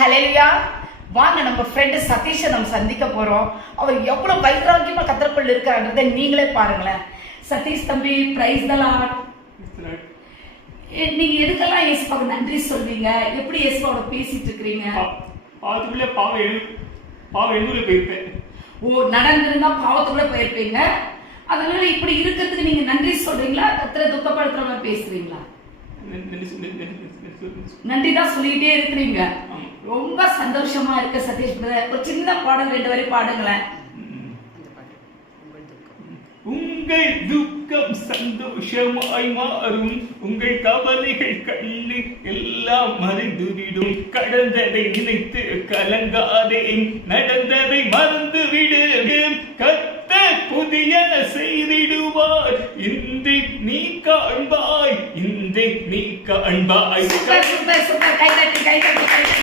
ஹல்லேலூயா. வாங்க, நம்ம ஃப்ரெண்டு சதீஷை நம்ம சந்திக்க போறோம். அவர் எவ்வளவு வைராக்கியமா கத்தருக்குள்ள இருக்காருன்றதை நீங்களே பாருங்களேன். சதீஷ் தம்பி, பிரைஸ் தி லார்ட். நீங்க எதுக்கெல்லாம் இயேசுவுக்கு நன்றி சொல்வீங்க? எப்படி இயேசுவோட பேசிட்டு இருக்கீங்க? பாவத்துக்குள்ள பாவம் எழுதுல போயிருப்பேன். நடந்திருந்தா பாவத்துக்குள்ள போயிருப்பீங்க. அதனால இப்படி இருக்கிறதுக்கு நீங்க நன்றி சொல்றீங்களா, கத்தரை துக்கப்படுத்துற மாதிரி பேசுறீங்களா? நன்றி தான் சொல்லிட்டே இருக்கிறீங்க. ரொம்ப சந்தோஷமா இருக்கு சதீஷ் பிரதர். ஒரு சின்ன பாடல் 2 வரி பாடுங்களேன். உங்கள் துக்கம் சந்தோஷமாய் மாறும், உங்கள் கவலைகள் கண்ணு எல்லாம் மறைந்துவிடும். கடந்ததை நினைத்து கலங்காதே, நடந்ததை மறந்துவிடு. கர்த்தர் புதியன செய்திடுவார், இன்று நீ காண்பாய், இன்று நீ காண்பாய். Super super super. கை தட்டி